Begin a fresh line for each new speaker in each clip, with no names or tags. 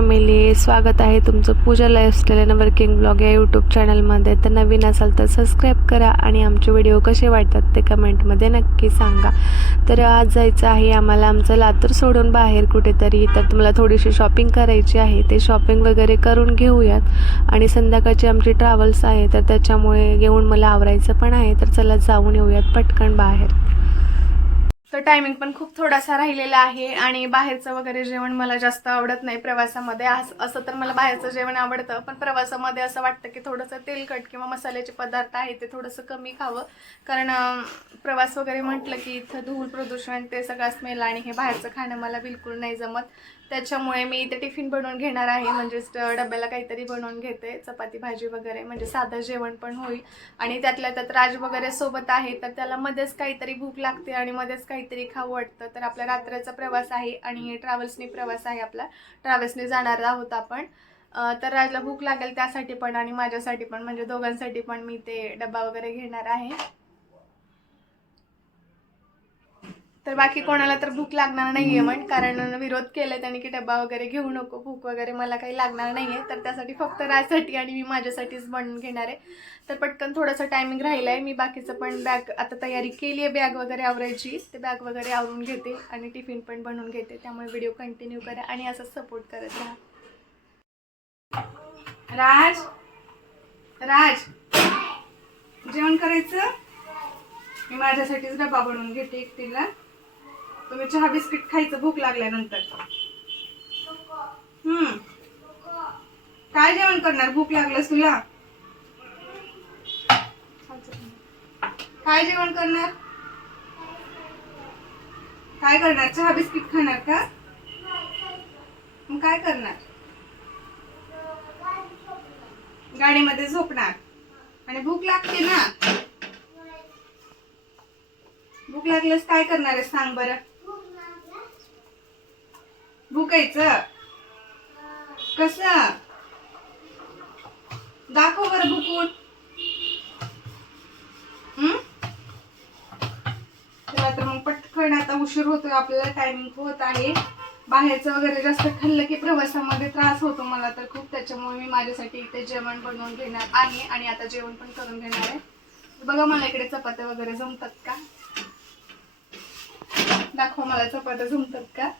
Family स्वागत आहे तुमचं Pooja lifestyle and working blog या यूट्यूब चॅनलमध्ये तर नवीन असाल तर सबस्क्राईब करा आणि आमचे व्हिडिओ कसे वाटतात ते कमेंटमध्ये नक्की सांगा. तर आज जायचं आहे आम्हाला आमचं लातूर सोडून बाहेर कुठेतरी. तर तुम्हाला थोडीशी शॉपिंग करायची आहे. ते शॉपिंग वगैरे करून घेऊयात. आणि संध्याकाळची आमची ट्रॅव्हल्स आहे तर त्याच्यामुळे घेऊन मला आवरायचं पण आहे. तर चला जाऊन येऊयात पटकन बाहेर.
तर टायमिंग पण खूप थोडासा राहिलेला आहे आणि बाहेरचं वगैरे जेवण मला जास्त आवडत नाही प्रवासामध्ये. असं तर मला बाहेरचं जेवण आवडतं पण प्रवासामध्ये असं वाटतं की थोडंसं तेलकट किंवा मसाल्याचे पदार्थ आहे ते थोडंसं कमी खावं. कारण प्रवास वगैरे म्हटलं की इथं धूळ प्रदूषण ते सगळं स्मेल आणि हे बाहेरचं खाणं मला बिलकुल नाही जमत. त्याच्यामुळे मी इथे टिफिन बनवून घेणार आहे. म्हणजेच डब्याला काहीतरी बनवून घेते. चपाती भाजी वगैरे. म्हणजे साधं जेवण पण होईल. आणि त्यातल्या त्यात राज वगैरे सोबत आहे तर त्याला मध्येच काहीतरी भूक लागते आणि मध्येच काहीतरी खाऊ वाटतं. तर आपला रात्रीचा प्रवास आहे आणि ट्रॅव्हल्सने प्रवास आहे आपला. ट्रॅव्हल्सने जाणार आहोत आपण. तर राजला भूक लागेल त्यासाठी पण आणि माझ्यासाठी पण. म्हणजे दोघांसाठी पण मी ते डबा वगैरे घेणार आहे. तर बाकी कोणाला तर भूक लागणार नाहीये म्हण कारण विरोध केले त्यांनी की डबा वगैरे घेऊ नको भूक वगैरे मला काही लागणार नाहीये. तर त्यासाठी फक्त राजसाठी आणि मी माझ्यासाठीच बनवून घेणार आहे. तर पटकन थोडंसं टायमिंग राहिलं आहे मी बाकीचं पण बॅग आता तयारी केली आहे बॅग वगैरे आवरायची. ते बॅग वगैरे आवरून घेते आणि टिफिन पण बनवून घेते. त्यामुळे व्हिडिओ कंटिन्यू करा आणि असं सपोर्ट करत राहा. राज? राज? जेवण करायचं? मी माझ्यासाठीच डबा बनवून घेते एकटीला. तुम्ही चहा बिस्किट खायचं भूक लागल्यानंतर. हम्म. काय जेवण करणार? भूक लागलंस तुला? काय जेवण करणार? काय करणार? चहा बिस्किट खाणार का? मग काय करणार? गाडीमध्ये झोपणार. आणि भूक लागते ना? भूक लागल्यास काय करणार आहे? सांग बरं. भुकायचं? कसं? दाखव बर भुकून. चला तर मग पटकन आता उशीर होतोय आपल्याला टायमिंग होत आहे. बाहेरचं वगैरे जास्त खाल्लं की प्रवासामध्ये त्रास होतो मला तर खूप. त्याच्यामुळे मी माझ्यासाठी इथे जेवण बनवून घेणार आहे आणि आता जेवण पण करून घेणार आहे. बघा मला इकडे चपात्या वगैरे जमतात का? दाखवा मला चपात्या जमतात का?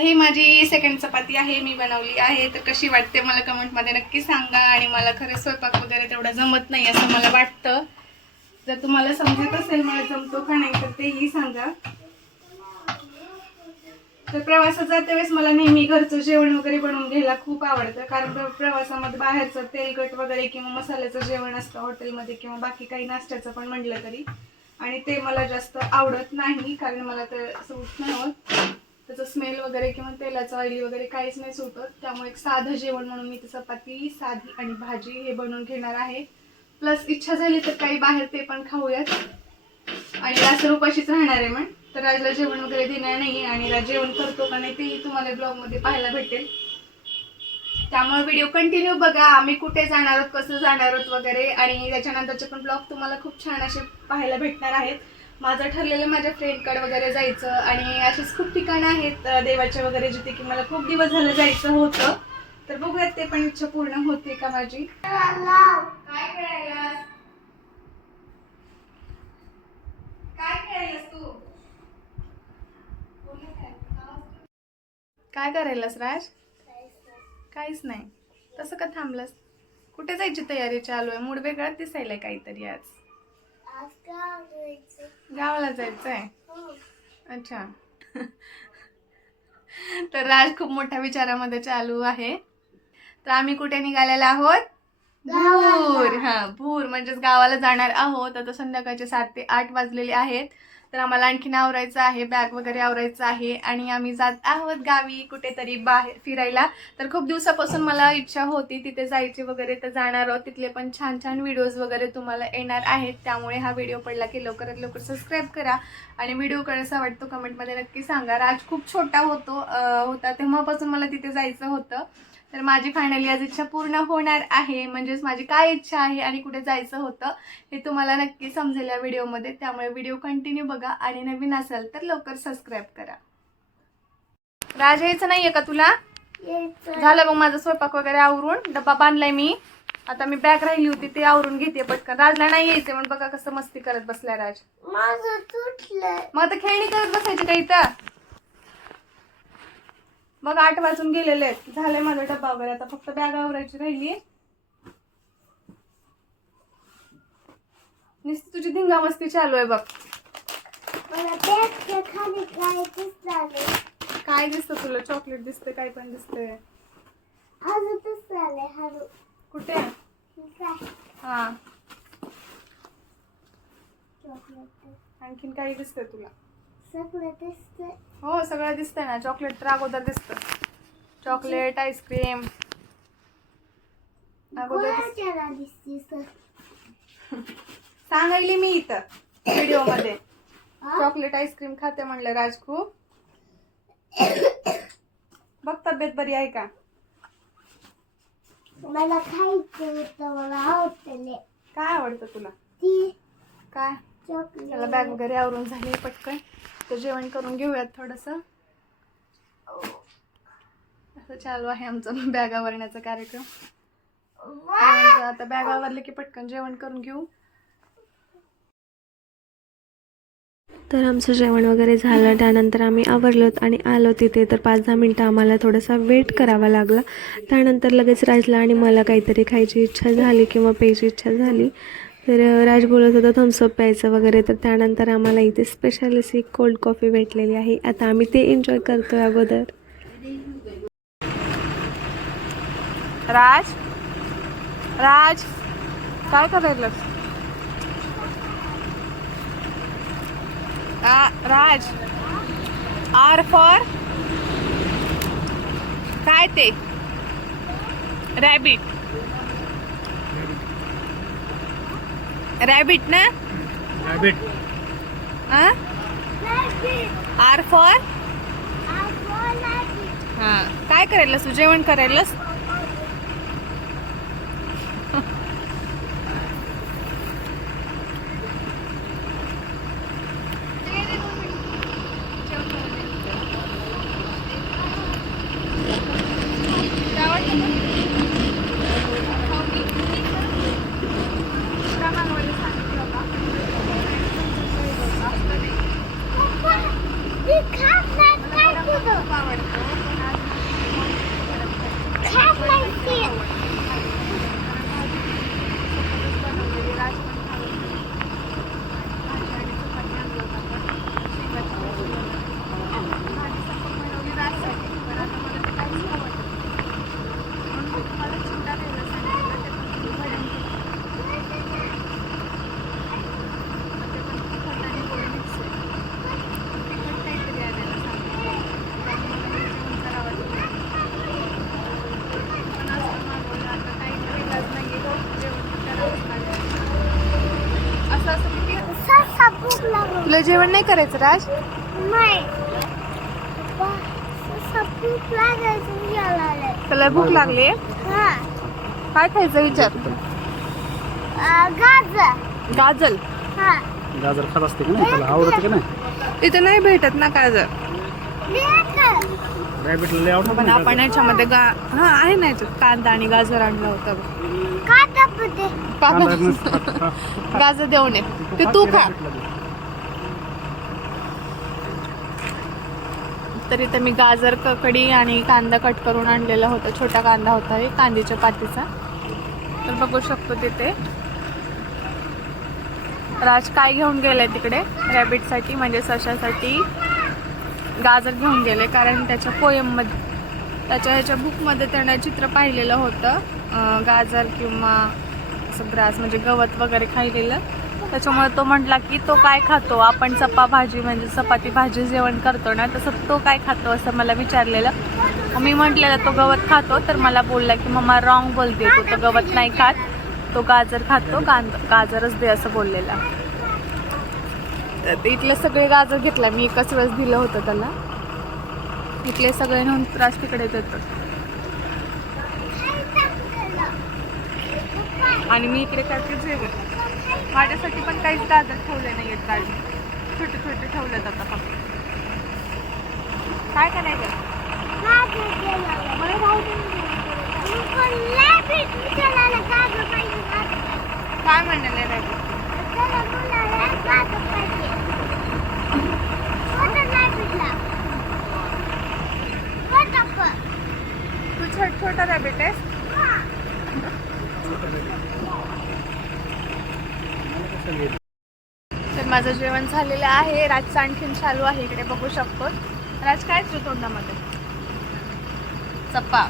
ही माझी सेकंड चपाती आहे मी बनवली आहे. तर कशी वाटते मला कमेंटमध्ये नक्की सांगा. आणि मला खरं स्वयंपाक वगैरे तेवढा जमत नाही असं मला वाटतं. जर तुम्हाला समजत असेल मला जमतो का नाही तर तेही सांगा. तर प्रवासात जाते वेळेस मला नेहमी घरचं जेवण वगैरे बनवून घ्यायला खूप आवडतं. कारण प्रवासामध्ये बाहेरचं तेलकट वगैरे किंवा मसाल्याचं जेवण असतं हॉटेलमध्ये किंवा बाकी काही नाश्त्याचं पण म्हटलं तरी. आणि ते मला जास्त आवडत नाही कारण मला तर सूट नाही होत. त्याचं स्मेल वगैरे किंवा तेलाचं ऑइली वगैरे काहीच नाही सुटत. त्यामुळे एक साधं जेवण म्हणून मी ती चपाती साधी आणि भाजी हे बनवून घेणार आहे. प्लस इच्छा झाली तर काही बाहेर ते पण खाऊयात. आणि राज उपाशीच राहणार आहे मग तर राजला जेवण वगैरे देणार नाही आणि राज जेवण करतो का नाही तेही तुम्हाला ब्लॉगमध्ये पाहायला भेटेल. त्यामुळे व्हिडिओ कंटिन्यू बघा. आम्ही कुठे जाणार आहोत कसं जाणार आहोत वगैरे. आणि त्याच्यानंतरचे पण ब्लॉग तुम्हाला खूप छान असे पाहायला भेटणार आहेत. माझं ठरलेलं माझ्या फ्रेंडकडे वगैरे जायचं आणि अशीच खूप ठिकाणं आहेत देवाचे वगैरे जिथे की मला खूप दिवस झालं जायचं होतं. तर बघूयात ते पण इच्छा पूर्ण होते का माझी? काय खेळायलास? काय खेळायलास तू? काय करायलास राज? काहीच नाही. तसं का थांबलंस? कुठे जायची तयारी चालू आहे? मूड वेगळाच दिसायलाय काहीतरी आज. गावाला जायचंय? अच्छा. तर राज खूप मोठ्या विचारामध्ये चालू आहे. तर आम्ही कुठे निघालेलो आहोत? भूर. हा भूर म्हणजेच गावाला जाणार आहोत. आता संध्याकाळचे सात ते आठ वाजलेले आहेत. तर आम्हाला आणखीन आवरायचं आहे बॅग वगैरे आवरायचं आहे आणि आम्ही जात आहोत गावी कुठेतरी बाहेर फिरायला. तर खूप दिवसापासून मला इच्छा होती तिथे जायची वगैरे तर जाणार आहोत. तिथले पण छान छान व्हिडिओज वगैरे तुम्हाला येणार आहेत. त्यामुळे हा व्हिडिओ पडला की लवकरात लवकर सबस्क्राईब करा. आणि व्हिडिओ कसा वाटतो कमेंटमध्ये नक्की सांगा. राज खूप छोटा होतो होता तेव्हापासून मला तिथे जायचं होतं. तर माझी फायनली आज इच्छा पूर्ण होणार आहे. म्हणजेच माझी काय इच्छा आहे आणि कुठे जायचं होतं हे तुम्हाला नक्की समजेल या व्हिडिओमध्ये त्यामुळे व्हिडिओ कंटिन्यू बघा आणि नवीन असाल तर लवकर सबस्क्राईब करा. राज यायचं नाहीये का तुला? झालं मग माझा स्वयंपाक वगैरे आवरून. डब्बा बांधलाय मी. आता मी बॅग राहिली होती ते आवरून घेते पटकन. राजला नाही यायचं म्हणून बघा कसं मस्ती करत बसलाय राज.
माझं तुटलं
मग आता खेळणी करत बसायची का इथं? बघ आठ वाजून गेलेले आहेत. झालंय माझा डब्बा वगैरे. आता फक्त बॅग आवरायची राहिली. नुसती तुझी धिंगा मस्ती चालू आहे बघ.
काय
दिसतं तुला? चॉकलेट दिसतंय काय पण
हळू
कुठे? हा.
चॉकलेट
आणखीन काही दिसतंय तुला?
सगळं दिसतंय.
हो सगळं दिसतंय ना. चॉकलेट तर अगोदर दिसतं. Chocolate ice cream. अगोदर दिसतं.
कोणाच्याला दिसते सर?
सांगायली मी इथं व्हिडिओमध्ये चॉकलेट आईस्क्रीम खाते म्हणलं राज खूप बघ तब्येत बरी आहे का?
मला खायचं होतं मला आवडतले
काय आवडतं तुला?
ती
काय? त्याला बॅग वगैरे आवरून झाली पटकन. तर जेवण करून घेऊयात थोडस. असं चालू आहे आमचं बॅग आवरण्याचा कार्यक्रम. आता बॅग आवरले की पटकन जेवण करून घेऊ.
तर आमचं जेवण वगैरे झालं त्यानंतर आम्ही आवरलोत आणि आलो तिथे. तर पाच दहा मिनटं आम्हाला थोडासा वेट करावा लागला. त्यानंतर लगेच राजला आणि मला काहीतरी खायची इच्छा झाली किंवा प्यायची इच्छा झाली. तर राज बोलत होता थम्सअप प्यायचं वगैरे. तर त्यानंतर आम्हाला इथे स्पेशल अशी कोल्ड कॉफी भेटलेली आहे. आता आम्ही ते एन्जॉय करतो अगोदर.
राज? राज? काय करायला राज? R for? काय ते? रॅबिट रॅबिट ना?
रॅबिट
आर फॉर हा काय करायलास? तू जेवण करायलास असं असं किती तुला जेवण नाही करायचं राज? त्याला भूक लागली? काय खायचं विचार?
गाजर.
गाजल
हा.
गाजर खात असते का नाही? त्याला आवडते का नाही?
इथे नाही भेटत ना गाजर.
रॅबिटला लय आवडतं
पण
ना
आपण याच्यामध्ये गा हा आहे ना याच्यात कांदा आणि गाजर आणला होता.
कांदा.
गाजर देऊन ये. ते तू खा
रॅबिटला दे.
तर इथे मी गाजर ककडी आणि कांदा कट करून आणलेला होता. छोटा कांदा होता हे कांद्याच्या पातीचा. तर बघू शकतो तिथे. राज काय घेऊन गेलाय तिकडे? रॅबिटसाठी म्हणजे सशासाठी गाजर घेऊन गेले. कारण त्याच्या पोयममध्ये त्याच्या ह्याच्या बुकमध्ये त्यानं चित्र पाहिलेलं होतं. गाजर किंवा असं ग्रास म्हणजे गवत वगैरे खायलेलं. त्याच्यामुळे तो म्हटला की तो काय खातो? आपण चपा भाजी म्हणजे चपाती भाजी जेवण करतो ना तसं तो काय खातो असं मला विचारलेलं. मी म्हटलेलं तो गवत खातो. तर मला बोलला की मम्मा रॉंग बोलते तू तो गवत नाही खात. तो गाजर खातो गाजरच दे असं बोललेला. तर ते इथले सगळे गाजर घेतला. मी एकाच वेळेस दिलं होतं त्याला. इथले सगळे नेऊन त्रास तिकडे देतात आणि मी इकडे करते जेवण. माझ्यासाठी पण काहीच गाजर ठेवले नाही आहेत छोटे छोटे ठेवले जातात फक्त. काय करायचं? काय म्हणाले रॅबिट तू छोट छोटा रॅबिट आहेस? तर माझं जेवण झालेलं आहे. राजचं आणखीन चालू आहे. इकडे बघू शकतो. राज काय तुझ्या तोंडामध्ये? चप्पा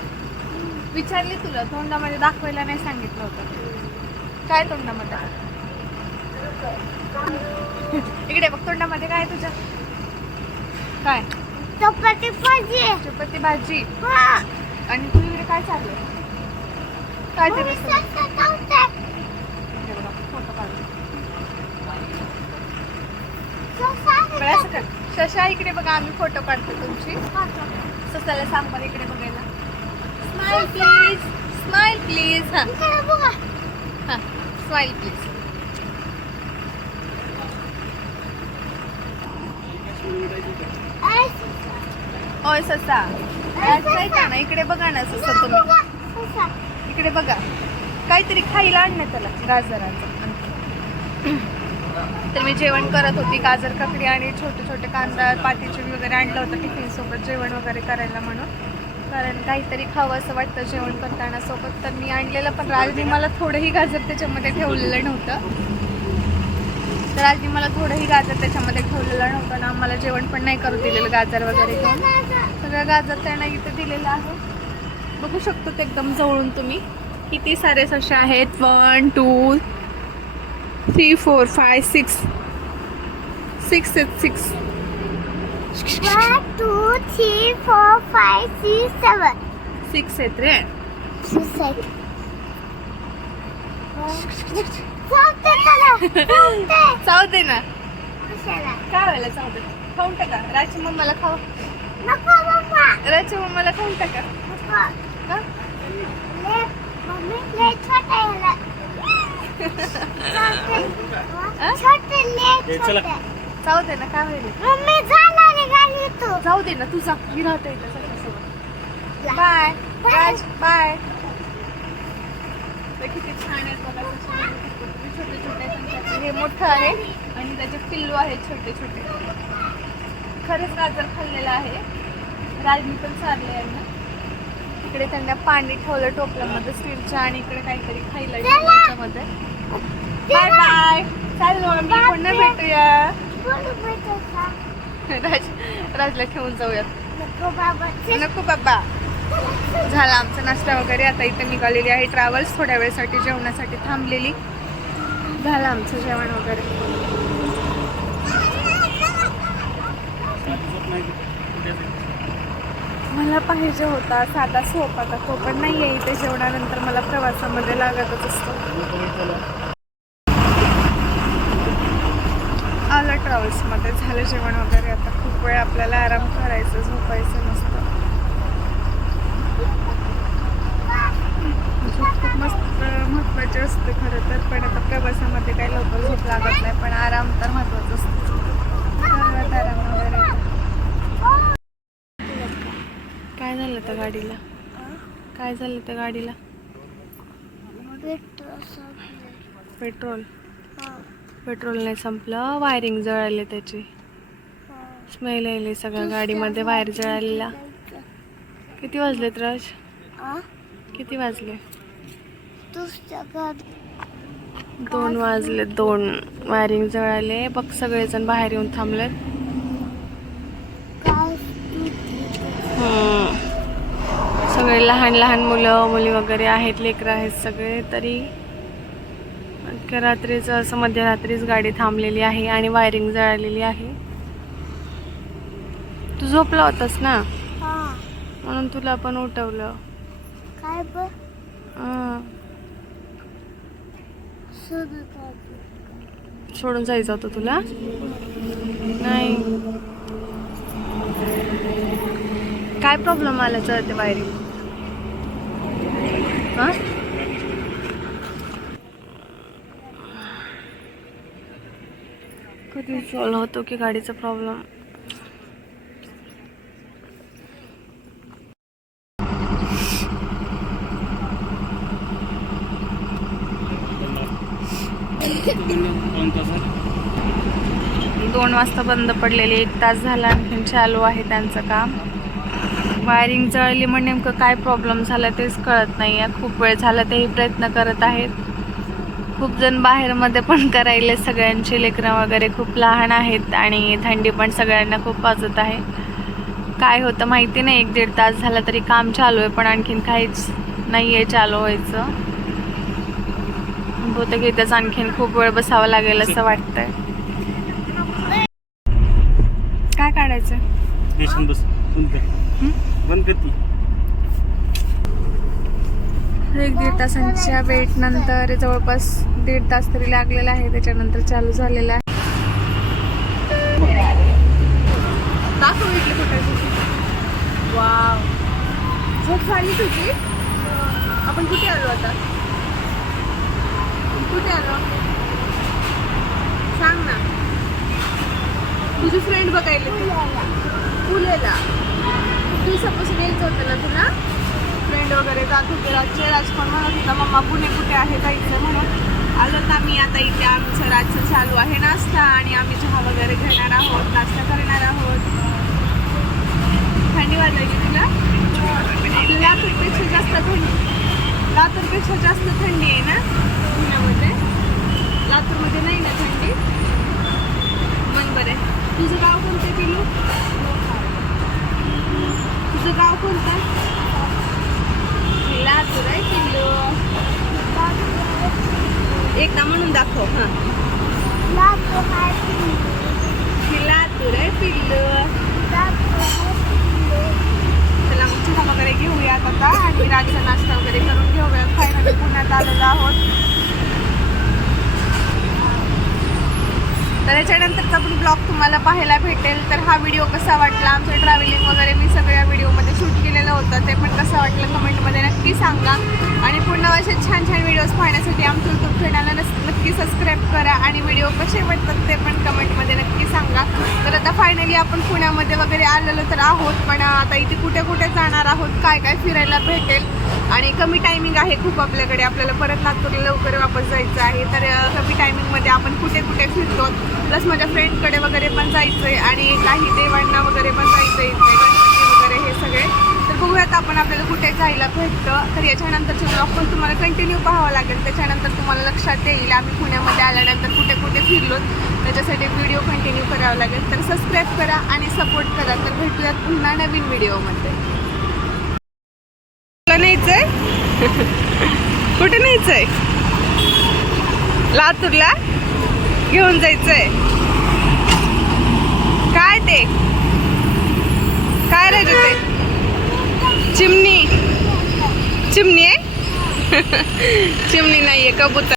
विचारली तुला. तोंडामध्ये दाखवायला नाही सांगितलं होतं. काय तोंडामध्ये? इकडे बघ तोंडामध्ये काय आहे तुझ्या काय?
चपाती पाहिजे
चपाती भाजी.
हा.
आणि तू इकडे काय चाललंय? काय ते बघा, फोटो काढू.
सस्ता
बरं, असं कर. शशा इकडे बघा आम्ही फोटो काढतो तुमची. ससाला सांग बरं इकडे बघायला. स्माइल प्लीज स्माइल प्लीज हां. हां. स्माइल प्लीज ओय ससा ना इकडे बघा ना ससा तुम्ही. इकडे बघा. काहीतरी खायला आण ना त्याला गाजराचं. तर मी जेवण करत होती गाजर काकडी आणि छोटे छोटे कांदा पातीचे वगैरे आणलं होतं टिफिनसोबत जेवण वगैरे करायला म्हणून. कारण काहीतरी खावं असं वाटतं जेवण करताना सोबत तर मी आणलेलं पण राजनी मला थोडंही गाजर त्याच्यामध्ये ठेवलेलं नव्हतं. तर आजनी मला थोडंही गाजर त्याच्यामध्ये ठेवलेलं नव्हतं ना. मला जेवण पण नाही करू दिलेलं गाजर वगैरे घेऊन. सगळं गाजर त्यांना इथं दिलेलं आहे. बघू शकतो ते एकदम जवळून तुम्ही. किती सारे ससे आहेत? One two three four five six six eight six two three
four five
six seven six ಐತ್ರಿ
ಸೌದೆನ
ಕಾವಲ್ಲ
ಸೌದೆ ಖೌನ್ ಟಕ ರಾಜಮಮ್ಮಲ ಖೌ ರಾಜಮಮ್ಮಲ
ಖೌನ್
ಟಕ ಮಮ್ಮಿ
ಲೇಟ್ ಹೊಟ್ಟೆ
ಇಲ್ಲ
चाव दे ना काय होईल? जाऊ दे ना तू जा. मी राहते बाय. राज बाय. ते किती छान आहेत बघा छोटे छोटे. हे मोठं आहे आणि त्याचे पिल्लू आहेत छोटे छोटे. खरंच गाजर खाल्लेलं आहे. राजनी पण चालले यांना इकडे त्यांना पाणी ठेवलं टोपल्यामध्ये स्टीलच्या आणि इकडे काहीतरी खायला त्याच्यामध्ये. बाय बाय चाललो आम्ही पुन्हा भेटूया? राज राजला ठेवून जाऊयात.
नको बाबा चल.
नको बाबा. झाला आमचा नाश्ता वगैरे आता इथे निघालेली आहे ट्रॅव्हल्स थोड्या वेळेसाठी जेवणासाठी थांबलेली. झालं आमचं जेवण वगैरे. मला पाहिजे होता साधा सोप आता तो पण नाही आहे इथे जेवणानंतर मला प्रवासामध्ये लागतच असतो. आलं ट्रॅव्हल्समध्ये झालं जेवण वगैरे. आता खूप वेळ आपल्याला आराम करायचं झोपायचं नसतं. झोप खूप मस्त महत्त्वाची असते खरं तर पण आता प्रवासामध्ये काही लवकर झोप लागत नाही पण आराम तर महत्त्वाचा असतो. आराम वगैरे. काय झालं त्या गाडीला? काय झालं त्या गाडीला? पेट्रोल. पेट्रोल नाही संपलं. वायरिंग जळाले त्याची. स्मेल यायले सगळ्या गाडीमध्ये वायर जळालेला. किती वाजले
त्रश
किती वाजले?
दुसऱ्या
दोन वाजले दोन. वायरिंग जळाले. बघ सगळेजण बाहेर येऊन थांबलेत. सगळे लहान लहान मुलं मुली वगैरे आहेत लेकरं आहेत सगळे तरी रात्रीचं असं मध्यरात्रीच गाडी थांबलेली आहे आणि वायरिंग जळालेली आहे. तू झोपला होतास ना?
हा.
म्हणून तुला पण उठवलं.
काय
सोडून जायचं होतं तुला? नाही. काय प्रॉब्लेम आला ते वायरिंग कधी सॉल्व होतो की गाडीचा प्रॉब्लेम
दोन
वाजता बंद पडलेले एक तास झाला आणखीन चालू आहे त्यांचं काम. वायरिंग जळली म्हणजे नेमकं काय प्रॉब्लेम झाला तेच कळत नाही आहे खूप वेळ झाला तेही प्रयत्न करत आहेत. खूप जण बाहेरमध्ये पण करायले सगळ्यांची. लेकरं वगैरे खूप लहान आहेत आणि थंडी पण सगळ्यांना खूप वाजत आहे. काय होतं माहिती नाही. एक दीड तास झाला तरी काम चालू आहे पण आणखीन काहीच नाही आहे चालू व्हायचं. बहुतेक इथंच आणखीन खूप वेळ बसावं लागेल असं वाटतंय. काय काढायचं?
स्टेशन बस बंद कर बंद कर ती
एक दीड तासांच्या वेट नंतर जवळपास दीड तास तरी लागलेला आहे त्याच्यानंतर चालू झालेला आहे. दाखव कुठे वाव. झोप झाली तुझी? आपण कुठे आलो आता? कुठे आलो? सांग ना. तुझी फ्रेंड बघायला पुलेला खूप दिवसापासून यायचं होतं ना तुला फ्रेंड वगैरे जात होते राजचे राज पण म्हणत होता मम्मा पुणे कुठे आहे जायचं? म्हणून आलो ना मी आता इथे आमचं राज्य चालू आहे नाश्ता आणि आम्ही चहा वगैरे घेणार आहोत नाश्ता करणार आहोत. थंडी वाजायची तुला? लातूरपेक्षा जास्त थंडी लातूरपेक्षा जास्त थंडी आहे ना? पुण्यामध्ये लातूरमध्ये नाही ना थंडी मन बरे तुझं गाव कोणतं पिलू तुझं गाव कोणतं लातूर आहे पिल्लू एकदा म्हणून दाखव हां लातूर आहे पिल्लू चला मग चहा वगैरे घेऊयात आता आणि रातचा नाश्ता वगैरे करून घेऊया फायनली पुण्यात आलेलो आहोत तर याच्यानंतरचा पण ब्लॉग तुम्हाला पाहायला भेटेल तर हा व्हिडिओ कसा वाटला? आमचं ट्रॅव्हलिंग वगैरे मी सगळ्या व्हिडिओमध्ये शूट केलेलं होतं ते पण कसं वाटलं कमेंटमध्ये नक्की सांगा. आणि पुन्हा असे छान छान व्हिडिओज पाहण्यासाठी आमचं यूट्यूब चॅनलला नक्की सबस्क्राईब करा आणि व्हिडिओ कसे वाटतात ते पण कमेंटमध्ये नक्की सांगा. तर आता फायनली आपण पुण्यामध्ये वगैरे आलेलो तर आहोत पण आता इथे कुठे कुठे जाणार आहोत काय काय फिरायला भेटेल? आणि कमी टायमिंग आहे खूप आपल्याकडे आपल्याला परत नागपूरला लवकर वापस जायचं आहे. तर कमी टायमिंगमध्ये आपण कुठे कुठे फिरतो? प्लस माझ्या फ्रेंडकडे वगैरे पण जायचं आहे आणि काही देवांना वगैरे पण जायचं आहे गणपती वगैरे हे सगळे. तर बघूयात आपण आपल्याला कुठे जायला भेटतं. तर याच्यानंतरचे ब्लॉग पण तुम्हाला कंटिन्यू पाहावं लागेल. त्याच्यानंतर तुम्हाला लक्षात येईल आम्ही पुण्यामध्ये आल्यानंतर कुठे कुठे फिरलो. त्याच्यासाठी व्हिडिओ कंटिन्यू करावा लागेल. तर सबस्क्राईब करा आणि सपोर्ट करा. तर भेटूयात पुन्हा नवीन व्हिडिओमध्ये न्यायचं आहे कुठे न्यायचंय? लातूरला? घेऊन जायचंय. आहे ते काय रे ते चिमणी. चिमणी आहे? चिमणी नाहीये कबूतर.